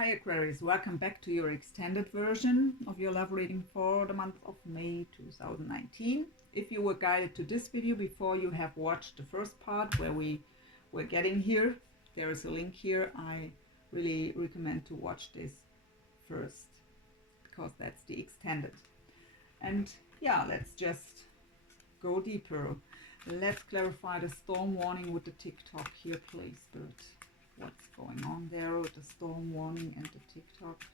Hi Aquarius, welcome back to your extended version of your love reading for the month of May 2019. If you were guided to this video before you have watched the first part where we were getting here, there is a link here. I really recommend to watch this first because that's the extended. And yeah, let's just go deeper. Let's clarify the storm warning with the TikTok here, please, Spirit. What's going on there with the storm warning and the TikTok?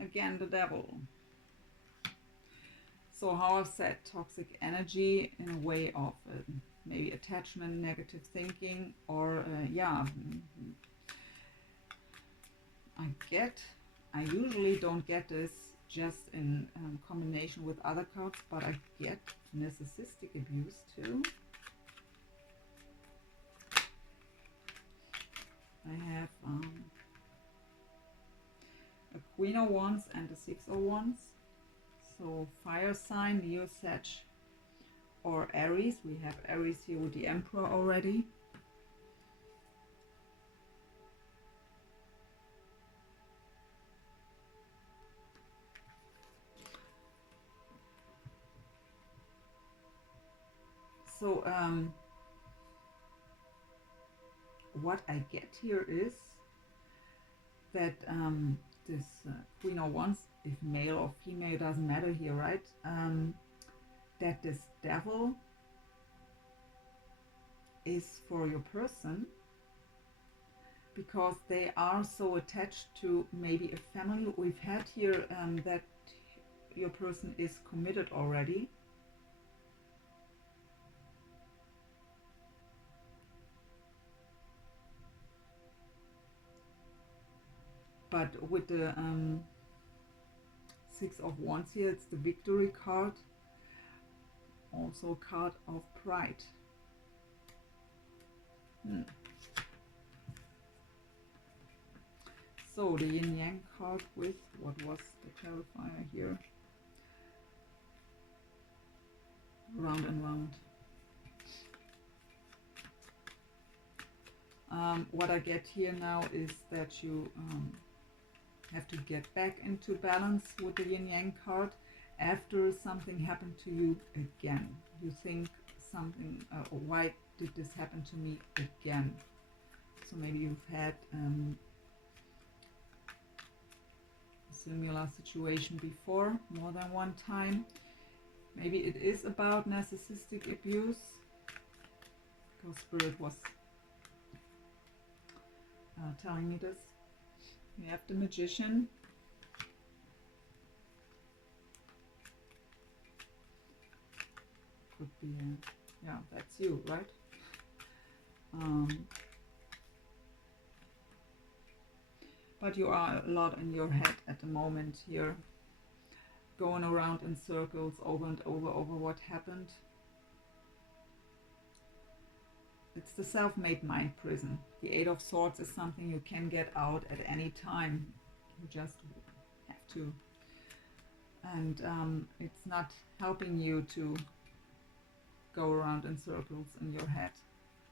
Again, the devil. So how I've said, toxic energy in a way of maybe attachment, negative thinking, or I usually don't get this just in combination with other cards, but I get narcissistic abuse too. I have a Queen of Wands and a Six of Wands. So fire sign, Leo, Sag, or Aries. We have Aries here with the Emperor already. So what I get here is that this Queen of Wands, if male or female, doesn't matter here, right? That this devil is for your person because they are so attached to maybe a family. We've had here that your person is committed already. But with the Six of Wands here, it's the victory card. Also a card of pride. So the yin yang card with, what was the clarifier here? Round and round. What I get here now is that you have to get back into balance with the yin yang card after something happened to you again. You think something, why did this happen to me again? So maybe you've had a similar situation before, more than one time. Maybe it is about narcissistic abuse, because Spirit was telling me this. We have the Magician. Could be, yeah, that's you, right? But you are a lot in your head at the moment here, going around in circles over and over what happened. It's the self-made mind prison. The Eight of Swords is something you can get out at any time. You just have to. And it's not helping you to go around in circles in your head.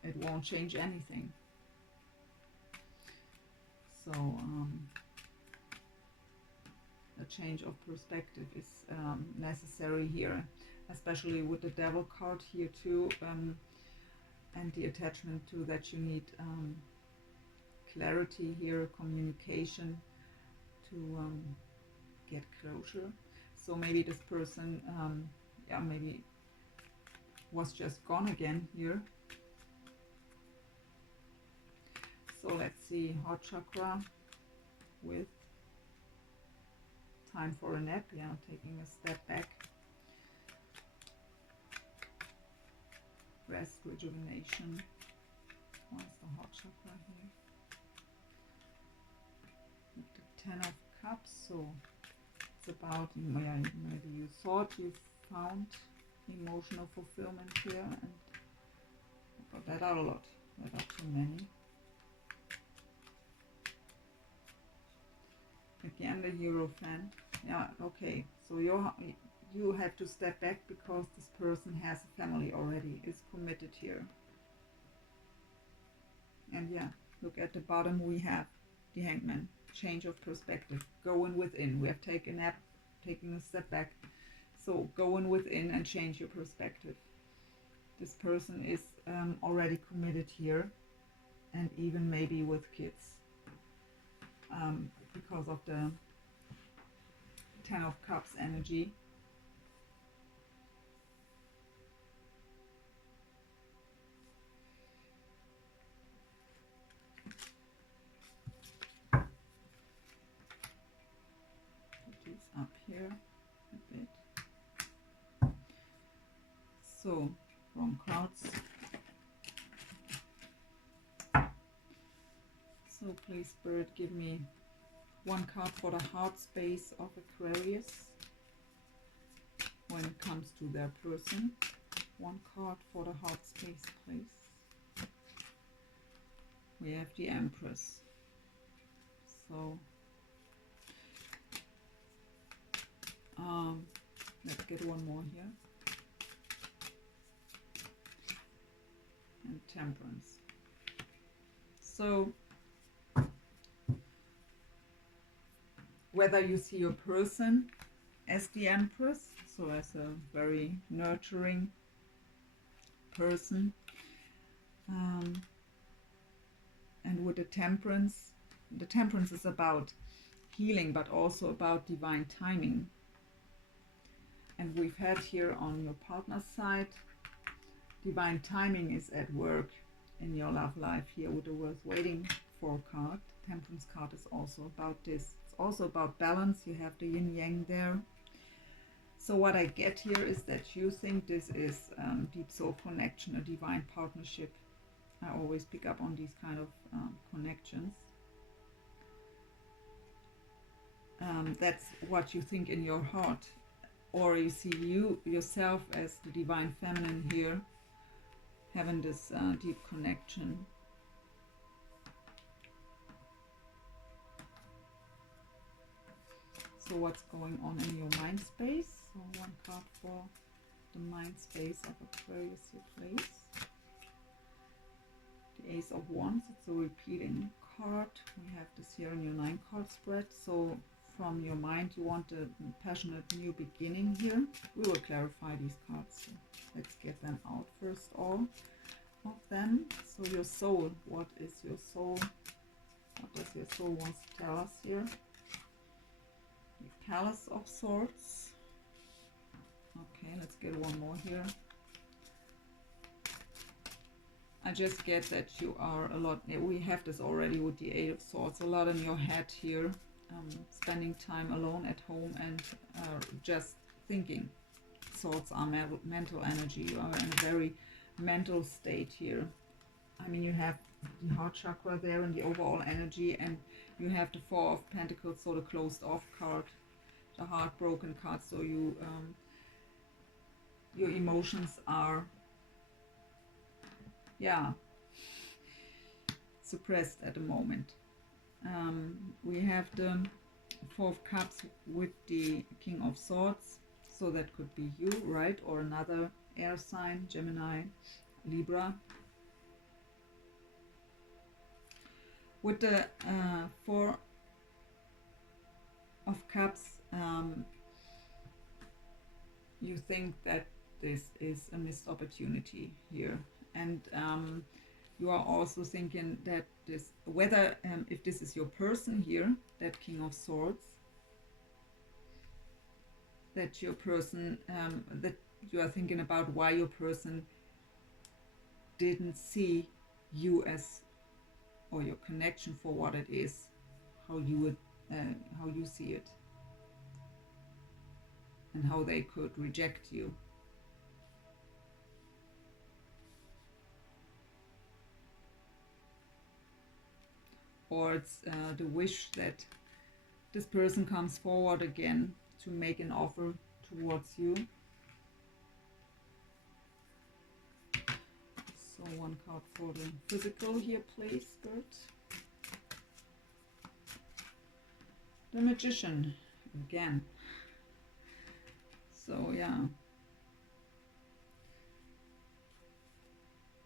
It won't change anything. So a change of perspective is necessary here, especially with the Devil card here too. And the attachment to that you need clarity here, communication to get closure. So maybe this person, maybe was just gone again here. So let's see, heart chakra with time for a nap. Yeah, taking a step back. Rest, rejuvenation. What's the heart chakra here? With the Ten of Cups. So it's about, maybe you thought you found emotional fulfillment here, and but that are a lot. That are too many. Again, the Hierophant. Yeah, okay. So you have to step back because this person has a family already, is committed here. And yeah, look at the bottom, we have the Hangman. change of perspective, going within. We have taken a step back. So going within and change your perspective. This person is already committed here, and even maybe with kids, because of the Ten of Cups energy. Put these up here a bit. So, wrong cards. So please, Spirit, give me one card for the heart space of Aquarius when it comes to their person. One card for the heart space, please. We have the Empress. So, let's get one more here. And Temperance. So, whether you see your person as the Empress, so as a very nurturing person, and with the Temperance is about healing, but also about divine timing. And we've had here on your partner's side, divine timing is at work in your love life here with the worth waiting for card. Temperance card is also about this. It's also about balance. You have the yin yang there. So what I get here is that you think this is deep soul connection, a divine partnership. I always pick up on these kind of connections. That's what you think in your heart. Or you see yourself as the divine feminine here, having this deep connection. So what's going on in your mind space? So one card for the mind space of Aquarius here, please. The Ace of Wands, it's a repeating card. We have this here in your 9-card spread. So from your mind you want a passionate new beginning here. We will clarify these cards. So let's get them out first, all of them. So your soul, what is your soul? What does your soul want to tell us here? The Palace of Swords. Okay, let's get one more here. I just get that you are a lot, we have this already with the Eight of Swords, a lot in your head here, spending time alone at home and just thinking. Swords are mental energy. You are in a very mental state here. I mean, you have the heart chakra there and the overall energy, and you have the Four of Pentacles, so the closed off card, the heartbroken card. So you, your emotions are, yeah, suppressed at the moment. We have the Four of Cups with the King of Swords, so that could be you, right? Or another air sign, Gemini, Libra. With the Four of Cups, you think that this is a missed opportunity here, and you are also thinking that this, whether if this is your person here, that King of Swords, that your person, that you are thinking about why your person didn't see you as, or your connection for what it is, how you would, how you see it, and how they could reject you. Or it's the wish that this person comes forward again to make an offer towards you. So one card for the physical here, please, Spirit. The Magician again. So yeah,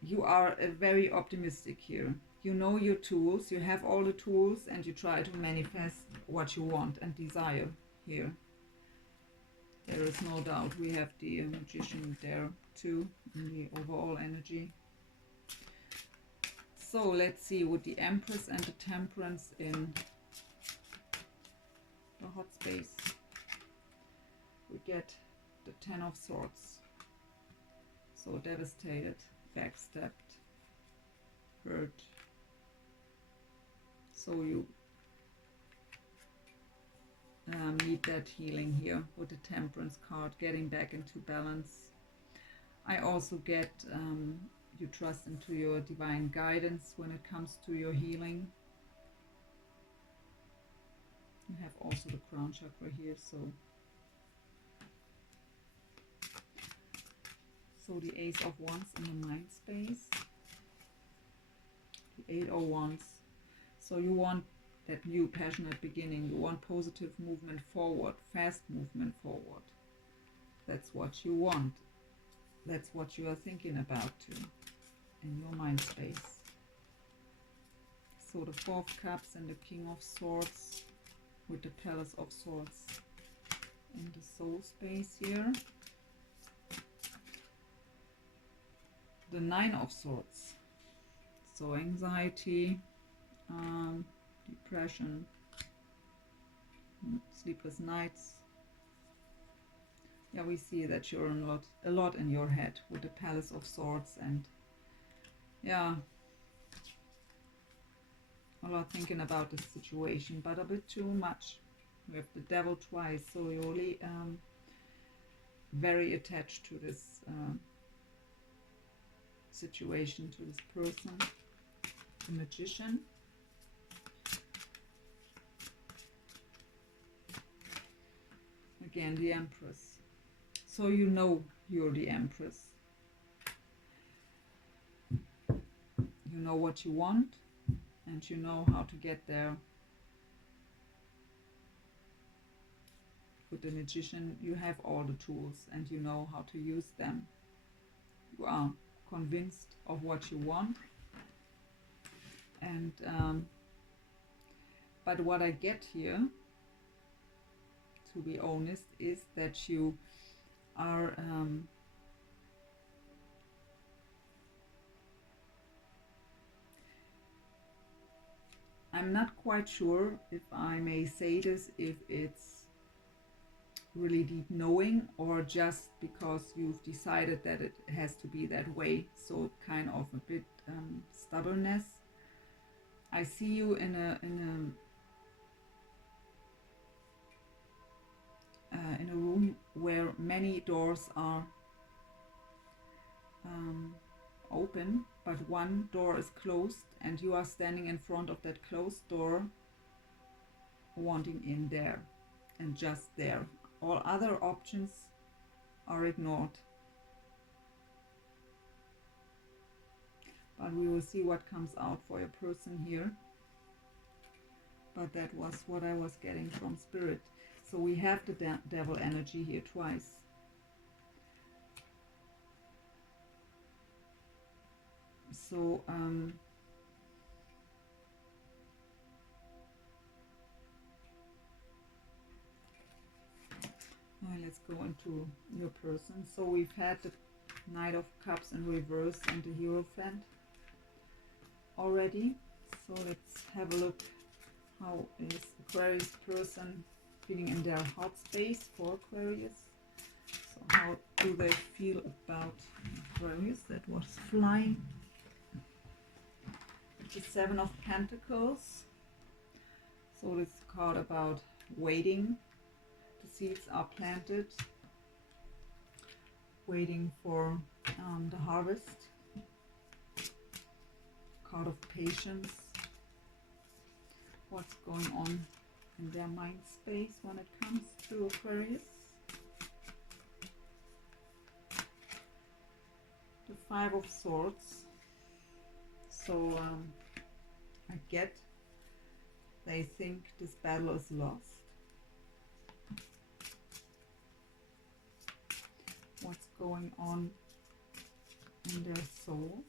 you are very optimistic here. You know your tools, you have all the tools, and you try to manifest what you want and desire here. There is no doubt. We have the Magician there too in the overall energy. So let's see with the Empress and the Temperance in the hot space. We get the Ten of Swords. So devastated, backstabbed, hurt. So you need that healing here with the Temperance card, getting back into balance. I also get you trust into your divine guidance when it comes to your healing. You have also the crown chakra here, so the Ace of Wands in the mind space, the Eight of Wands. So you want that new passionate beginning, you want positive movement forward, fast movement forward. That's what you want. That's what you are thinking about too in your mind space. So the Four of Cups and the King of Swords with the Palace of Swords in the soul space here. The Nine of Swords. So anxiety, depression, sleepless nights. Yeah, we see that you're a lot in your head with the Palace of Swords, and yeah, a lot thinking about this situation, but a bit too much. We have the Devil twice, so you're really very attached to this situation, to this person. The Magician. Again, the Empress. So you know you're the Empress. You know what you want, and you know how to get there. With the Magician, you have all the tools and you know how to use them. You are convinced of what you want. And but what I get here, to be honest, is that you are I'm not quite sure if I may say this, if it's really deep knowing or just because you've decided that it has to be that way. So kind of a bit stubbornness. I see you in a room where many doors are open, but one door is closed, and you are standing in front of that closed door, wanting in there and just there. All other options are ignored. But we will see what comes out for your person here. But that was what I was getting from Spirit. So we have the devil energy here twice. So let's go into your person. So we've had the Knight of Cups in reverse and the Hierophant already. So let's have a look. How is Aquarius person feeling in their heart space for Aquarius? So how do they feel about Aquarius? That was flying. The Seven of Pentacles. So this card about waiting. The seeds are planted, waiting for the harvest. Card of patience. What's going on in their mind space when it comes to Aquarius? The Five of Swords. So I get they think this battle is lost. What's going on in their soul?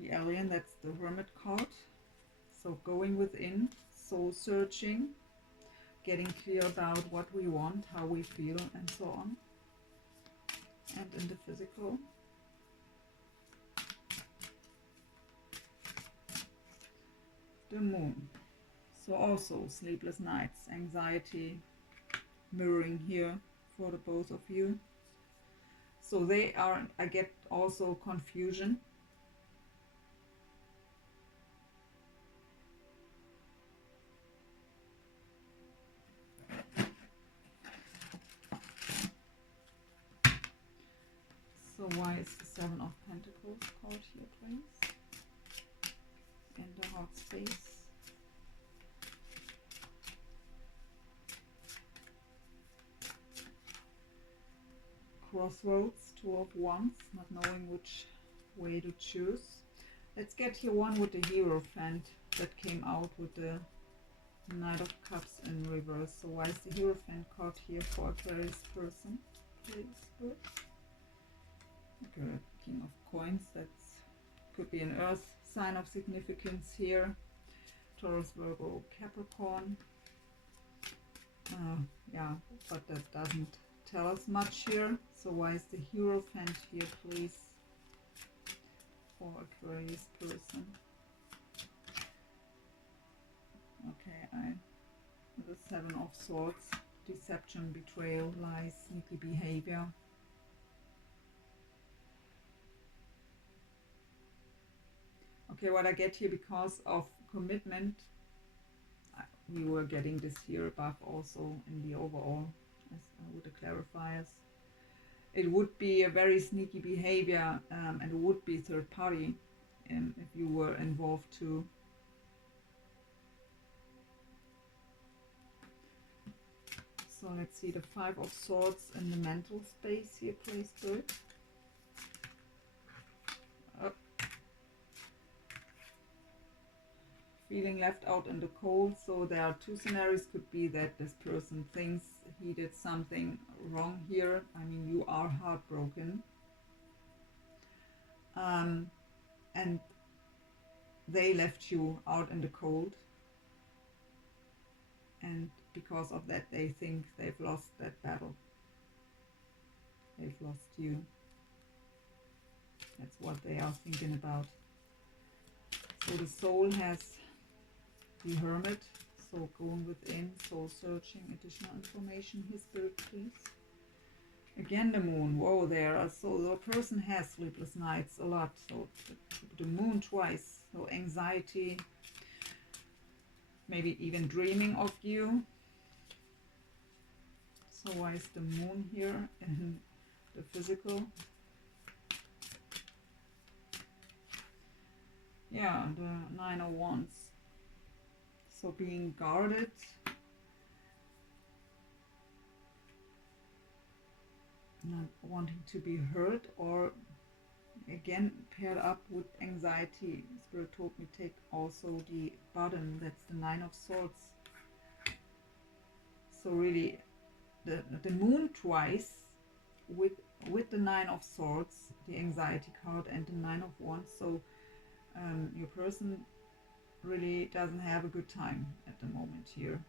The alien, that's the Hermit card. So going within, soul searching, getting clear about what we want, how we feel, and so on. And in the physical, the moon. So also sleepless nights, anxiety, mirroring here for the both of you. So they are, I get also confusion. So why is the Seven of Pentacles called here, please? In the heart space. Crossroads, Two of Wands, not knowing which way to choose. Let's get here one with the Hierophant that came out with the Knight of Cups in reverse. So why is the Hierophant card here for Aquarius person? Please, good. Okay, King of Coins, that's could be an earth sign of significance here. Taurus, Virgo, Capricorn. Yeah, but that doesn't tell us much here. So why is the Hierophant here, please, for Aquarius person? Okay, the Seven of Swords, deception, betrayal, lies, sneaky behavior. Okay, what I get here, because of commitment, we were getting this here above also in the overall, as with the clarifiers. It would be a very sneaky behavior, and it would be third party if you were involved too. So let's see the Five of Swords in the mental space here, please, good. Feeling left out in the cold. So there are two scenarios. Could be that this person thinks he did something wrong here. I mean, you are heartbroken. And they left you out in the cold. And because of that, they think they've lost that battle. They've lost you. That's what they are thinking about. So the soul has the Hermit, so going within, soul searching, additional information here, Spirit, please. Again, the moon, whoa, so the person has sleepless nights a lot, so the moon twice, so anxiety, maybe even dreaming of you. So why is the moon here in the physical? Yeah, the Nine of Wands. So being guarded, not wanting to be hurt, or again paired up with anxiety. Spirit told me take also the bottom, that's the Nine of Swords. So really the moon twice with the Nine of Swords, the anxiety card, and the Nine of Wands. So your person really doesn't have a good time at the moment here.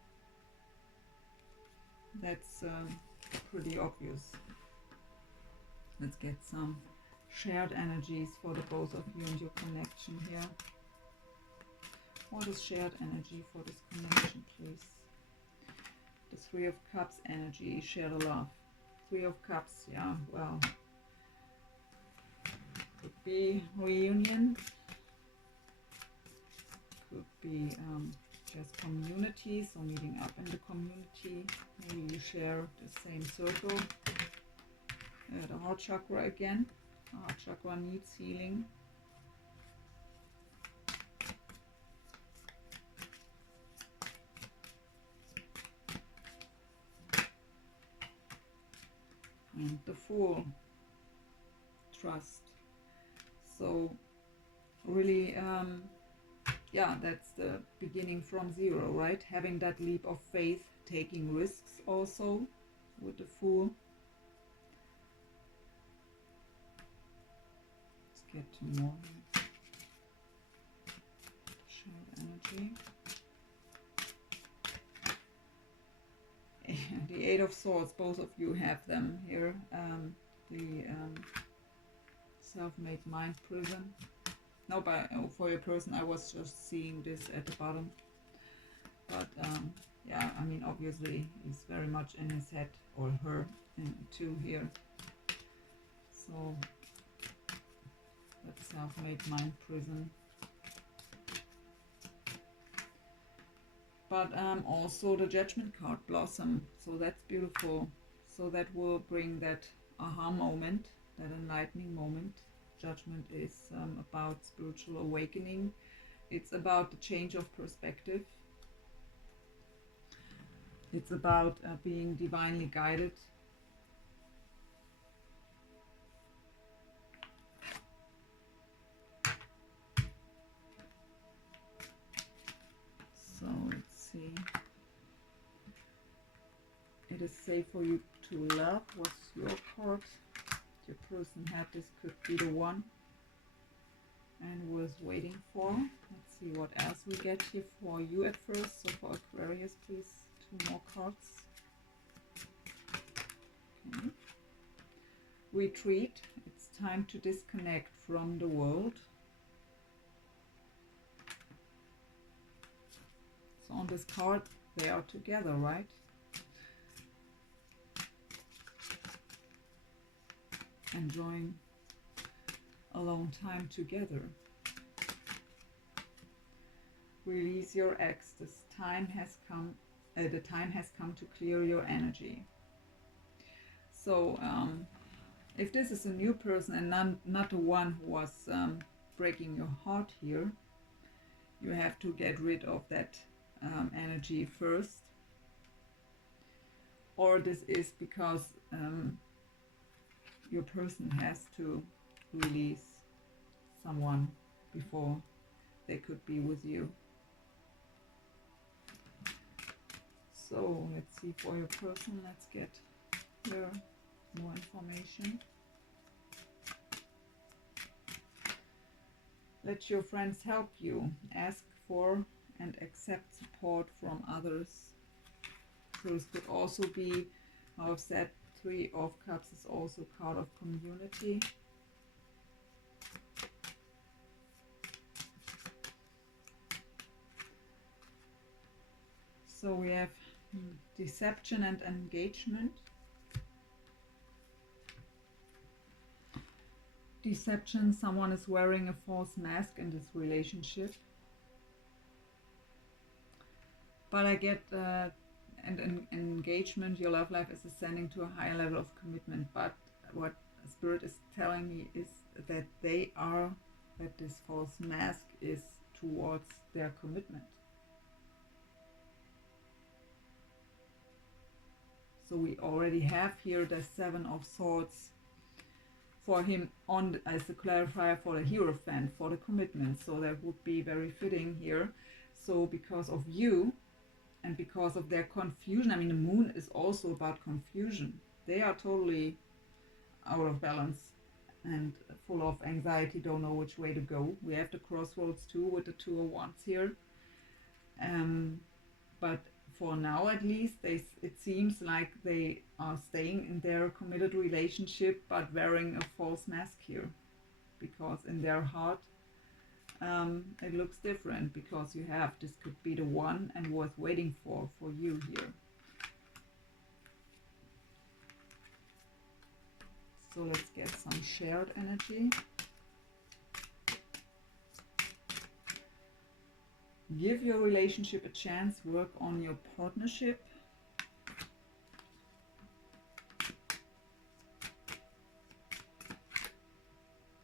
That's pretty obvious. Let's get some shared energies for the both of you and your connection here. What is shared energy for this connection, please? The Three of Cups energy, share the love. Three of Cups, yeah, well, could be reunion. Could be just community, so meeting up in the community. Maybe you share the same circle. The heart chakra again. Heart chakra needs healing. And the Fool. Trust. So really, yeah, that's the beginning from zero, right? Having that leap of faith, taking risks also with the Fool. Let's get to more. Eight of Swords, both of you have them here. The self-made mind prison. No, but for your person, I was just seeing this at the bottom. But yeah, I mean, obviously, he's very much in his head, or her, too here. So, that self-made mind prison. But also the Judgment card, Blossom. So that's beautiful. So that will bring that aha moment, that enlightening moment. Judgment is about spiritual awakening. It's about the change of perspective. It's about being divinely guided. So let's see. It is safe for you to love was your card. Your person had this, could be the one, and was waiting for. Let's see what else we get here for you at first. So for Aquarius, please, 2 more cards. Okay. Retreat. It's time to disconnect from the world. So on this card, they are together, right? Enjoying alone time together. Release your ex. This time has come. The time has come to clear your energy. So if this is a new person and not the one who was breaking your heart here, you have to get rid of that energy first. Or this is because your person has to release someone before they could be with you. So let's see for your person. Let's get here more information. Let your friends help you. Ask for and accept support from others. So this could also be, how I've said, 3 of Cups is also a card of community. So we have deception and engagement. Deception, someone is wearing a false mask in this relationship. But I get and engagement, your love life is ascending to a higher level of commitment. But what Spirit is telling me is that that this false mask is towards their commitment. So we already have here the 7 of Swords for him on as a clarifier for the Hierophant, for the commitment. So that would be very fitting here. So because of you and because of their confusion, I mean the Moon is also about confusion. They are totally out of balance and full of anxiety, don't know which way to go. We have the crossroads too with the 2 of Wands here. But for now at least, it seems like they are staying in their committed relationship but wearing a false mask here. Because in their heart, it looks different, because you have, this could be the one and worth waiting for you here. So let's get some shared energy. Give your relationship a chance, work on your partnership.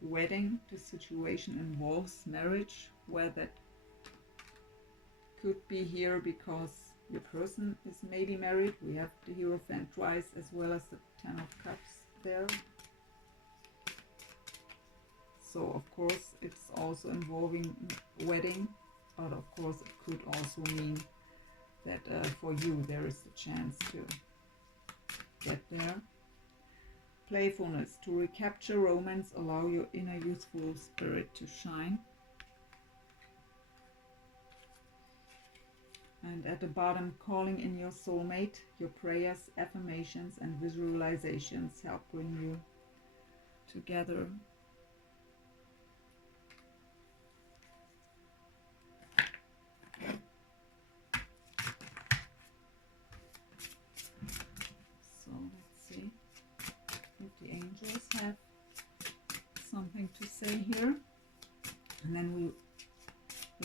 Wedding, the situation involves marriage, where that could be here because your person is maybe married. We have the Hierophant twice as well as the 10 of Cups there. So of course it's also involving wedding. But of course it could also mean that for you there is a chance to get there. Playfulness, to recapture romance, allow your inner youthful spirit to shine. And And at the bottom, calling in your soulmate. Your prayers, affirmations, and visualizations help bring you together. So let's see if the angels have something to say here. And then we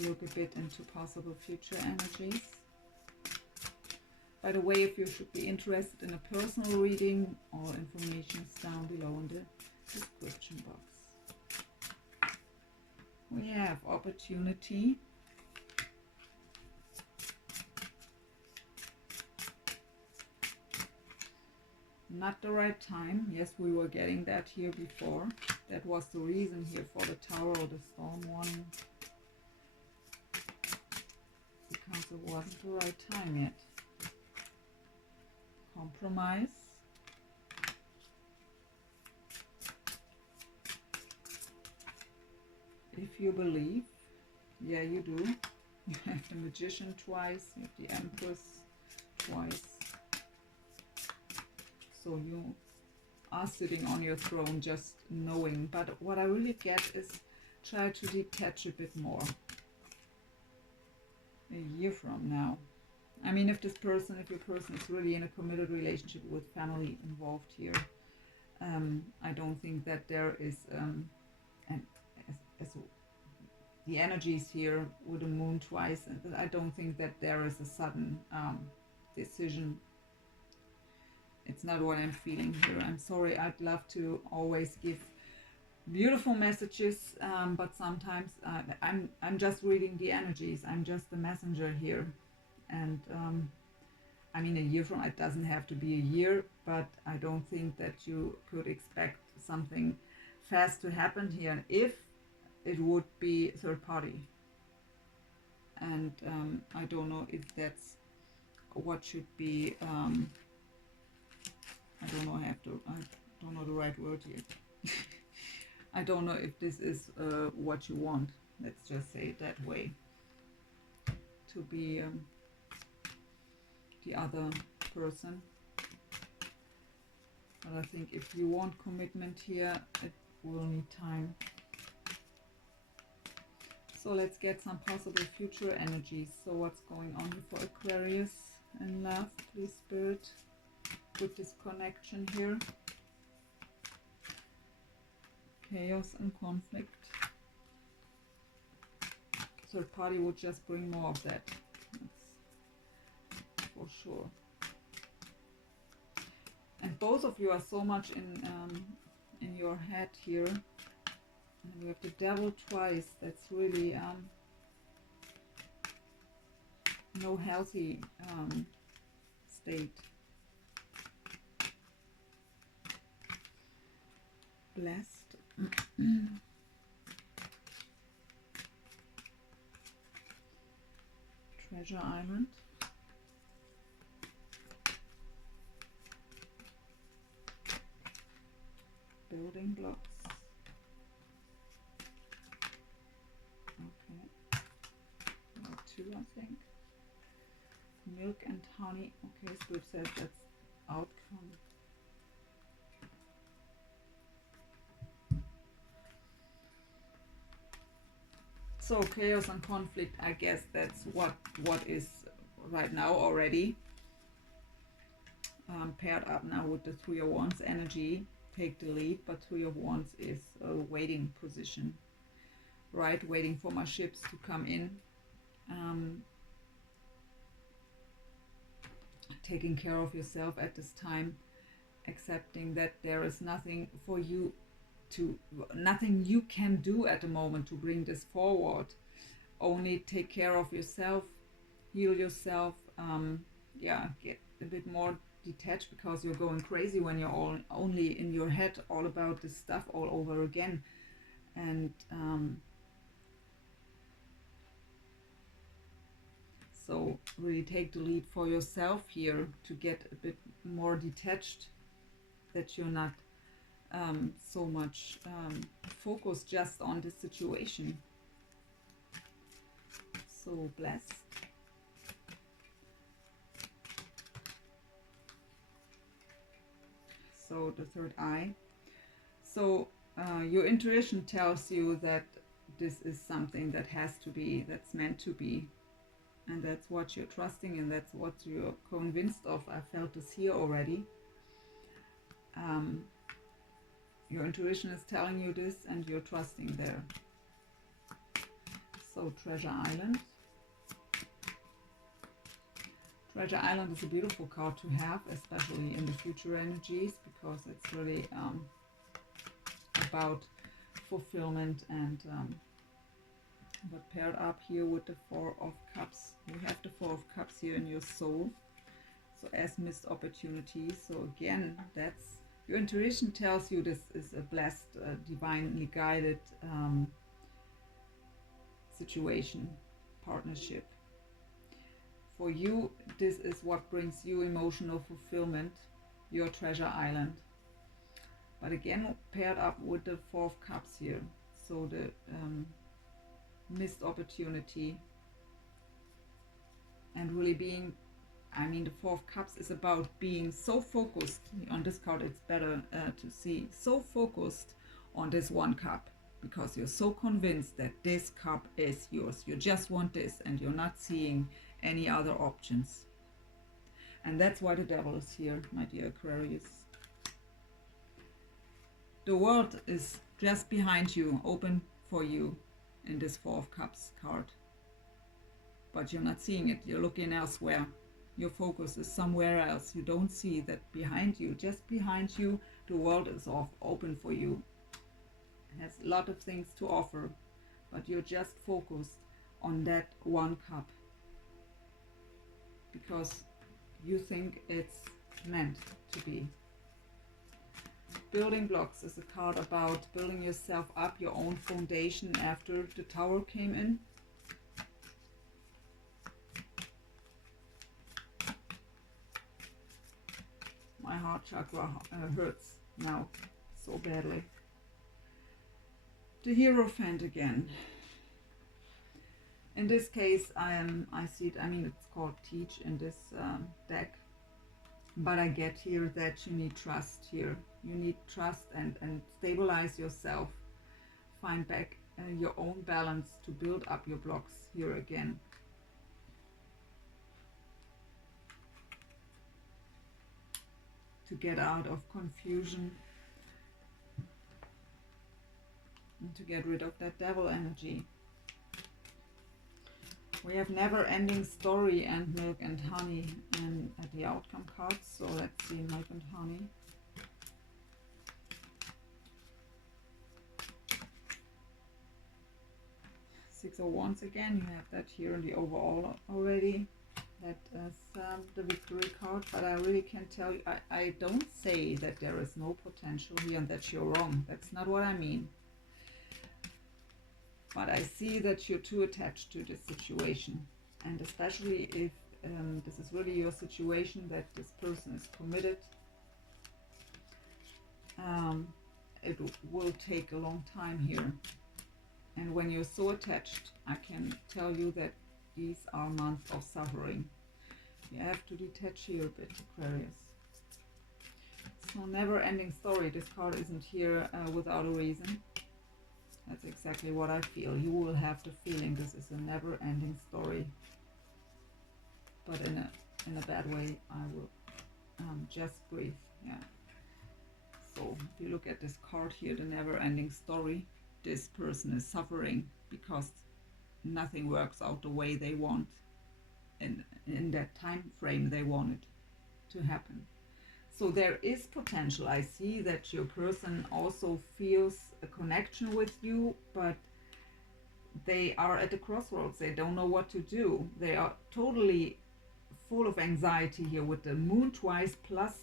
look a bit into possible future energies. By the way, if you should be interested in a personal reading, all information is down below in the description box. We have opportunity. Not the right time. Yes, we were getting that here before. That was the reason here for the Tower or the Storm one. Because it wasn't the right time yet. Compromise. If you believe, yeah, you do. You have the Magician twice, you have the Empress twice. So you are sitting on your throne just knowing. But what I really get is try to detach a bit more. A year from now. I mean, if your person is really in a committed relationship with family involved here, I don't think that there is, as the energies here with the moon twice, and I don't think that there is a sudden decision. It's not what I'm feeling here. I'm sorry, I'd love to always give beautiful messages, but sometimes I'm just reading the energies. I'm just the messenger here. And I mean, a year from, it doesn't have to be a year, but I don't think that you could expect something fast to happen here. And if it would be third party, and I don't know if that's what should be. I don't know. I don't know the right word here. I don't know if this is what you want. Let's just say it that way. To be the other person. But I think if you want commitment here, it will need time. So let's get some possible future energies. So what's going on here for Aquarius and love, please, Spirit, with this connection here? Chaos and conflict. Third party would just bring more of that. That's for sure. And both of you are so much in your head here. And you have the devil twice. That's really no healthy state. Blessed. Treasure Island. Building blocks. Okay. Well, two, I think. Milk and honey. Okay, Spirit says that's outcome. So chaos and conflict, I guess that's what is right now already paired up now with the Three of Wands energy. Take the lead, but Three of Wands is a waiting position, right? Waiting for my ships to come in. Taking care of yourself at this time, accepting that there is nothing for you to, nothing you can do at the moment to bring this forward. Only take care of yourself, heal yourself, yeah, get a bit more detached, because you're going crazy when you're all only in your head all about this stuff all over again. And so really take the lead for yourself here to get a bit more detached, that you're not so much focused just on this situation. So blessed. so the third eye. So your intuition tells you that this is something that has to be, that's meant to be, and that's what you're trusting, and that's what you're convinced of. I felt this here already. Your intuition is telling you this, and you're trusting there. So Treasure Island. Treasure Island is a beautiful card to have, especially in the future energies, because it's really about fulfillment. And but paired up here with the Four of Cups, you have the Four of Cups here in your soul, so as missed opportunities. So again, that's your intuition tells you this is a blessed, divinely guided situation, partnership. For you, this is what brings you emotional fulfillment, your Treasure Island. But again, paired up with the Four of Cups here, so the missed opportunity, and really being, I mean, the Four of Cups is about being so focused. On this card it's better to see, so focused on this one cup, because you're so convinced that this cup is yours. You just want this, and you're not seeing any other options. And that's why the Devil is here, my dear Aquarius. The world is just behind you, open for you in this Four of Cups card. But you're not seeing it, you're looking elsewhere. Your focus is somewhere else. You don't see that behind you, just behind you, the world is open for you. It has a lot of things to offer, but you're just focused on that one cup, because you think it's meant to be. Building Blocks is a card about building yourself up, your own foundation after the Tower came in. My heart chakra hurts now so badly. The Hierophant again. In this case, I see it, I mean, it's called Teach in this deck. But I get here that you need trust here. You need trust and stabilize yourself. Find back your own balance to build up your blocks here again. To get out of confusion. And to get rid of that devil energy. We have Never-Ending Story and Milk and Honey and at the outcome cards. So let's see Milk and Honey. Six of Wands again. You have that here in the overall already. That is the Victory card. But I really can tell you, I don't say that there is no potential here and that you're wrong. That's not what I mean. But I see that you're too attached to this situation, and especially if this is really your situation, that this person is committed, it will take a long time here. And when you're so attached, I can tell you that these are months of suffering. You have to detach here a bit, Aquarius. So Never-Ending Story. This card isn't here without a reason. That's exactly what I feel. You will have the feeling this is a never-ending story. But in a bad way. I will just breathe. Yeah. So if you look at this card here, the never-ending story, this person is suffering because nothing works out the way they want. And in that time frame they want it to happen. So there is potential. I see that your person also feels a connection with you, but they are at the crossroads. They don't know what to do. They are totally full of anxiety here with the Moon twice plus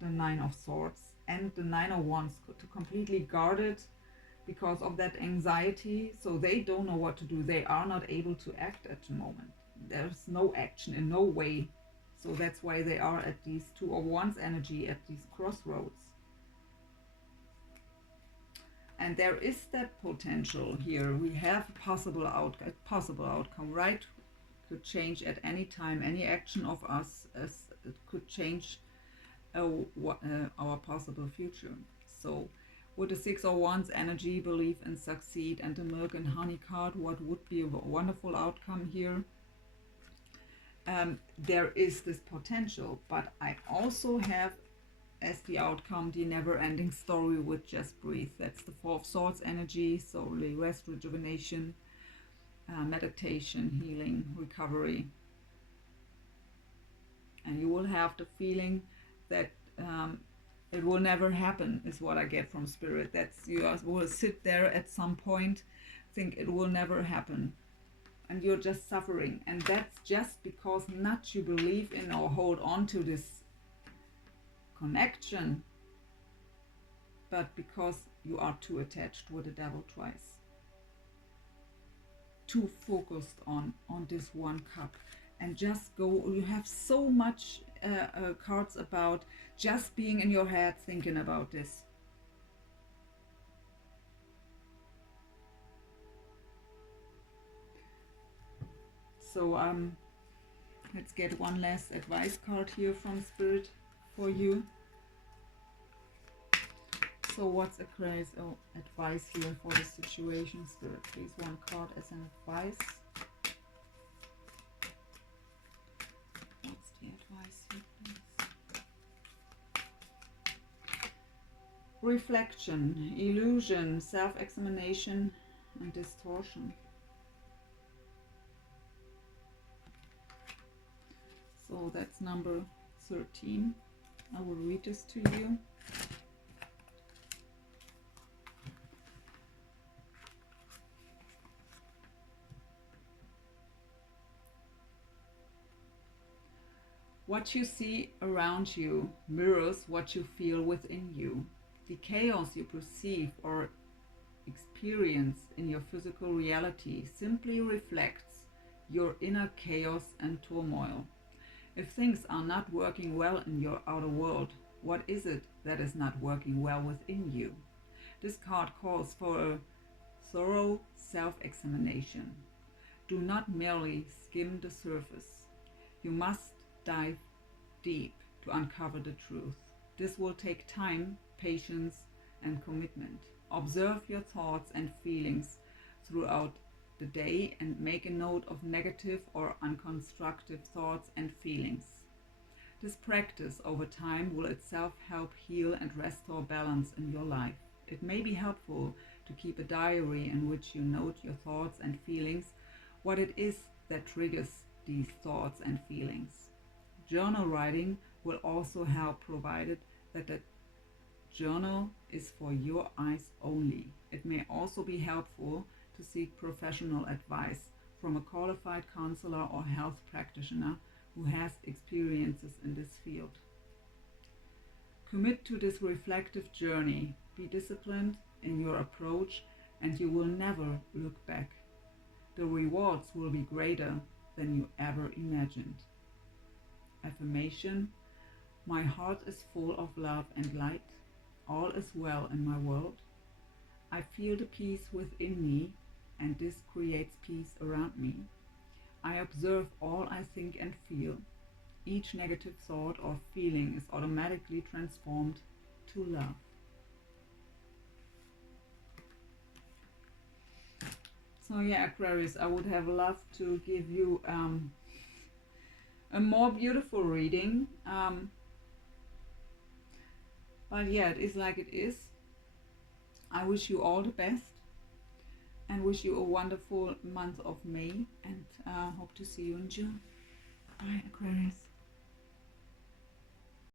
the Nine of Swords and the Nine of Wands to completely guard it because of that anxiety. So they don't know what to do. They are not able to act at the moment. There's no action in no way. So that's why they are at these Two of Wands energy, at these crossroads. And there is that potential here. We have a possible outcome, right? Could change at any time. Any action of us it could change our possible future. So with the Six of Wands energy, believe and succeed, and the Milk and Honey card, what would be a wonderful outcome here? There is this potential, but I also have as the outcome the never-ending story with Just Breathe. That's the Four of Swords energy, so rest, rejuvenation, meditation, healing, recovery. And you will have the feeling that it will never happen, is what I get from Spirit. That's, you will sit there at some point, think it will never happen, and you're just suffering. And that's just because not you believe in or hold on to this connection, but because you are too attached with the Devil twice, too focused on this one cup. And just go, you have so much cards about just being in your head thinking about this. So let's get one last advice card here from Spirit for you. So what's Aquarius advice here for the situation? Spirit, please, one card as an advice. What's the advice here, please? Reflection, illusion, self-examination, and distortion. So that's number 13. I will read this to you. What you see around you mirrors what you feel within you. The chaos you perceive or experience in your physical reality simply reflects your inner chaos and turmoil. If things are not working well in your outer world, what is it that is not working well within you? This card calls for a thorough self-examination. Do not merely skim the surface. You must dive deep to uncover the truth. This will take time, patience, and commitment. Observe your thoughts and feelings throughout the day and make a note of negative or unconstructive thoughts and feelings. This practice over time will itself help heal and restore balance in your life. It may be helpful to keep a diary in which you note your thoughts and feelings, what it is that triggers these thoughts and feelings. Journal writing will also help, provided that the journal is for your eyes only. It may also be helpful to seek professional advice from a qualified counselor or health practitioner who has experiences in this field. Commit to this reflective journey. Be disciplined in your approach, and you will never look back. The rewards will be greater than you ever imagined. Affirmation: my heart is full of love and light. All is well in my world. I feel the peace within me, and this creates peace around me. I observe all I think and feel. Each negative thought or feeling is automatically transformed to love. So yeah, Aquarius, I would have loved to give you a more beautiful reading. But yeah, it is like it is. I wish you all the best and wish you a wonderful month of May, and hope to see you in June. Bye, Aquarius.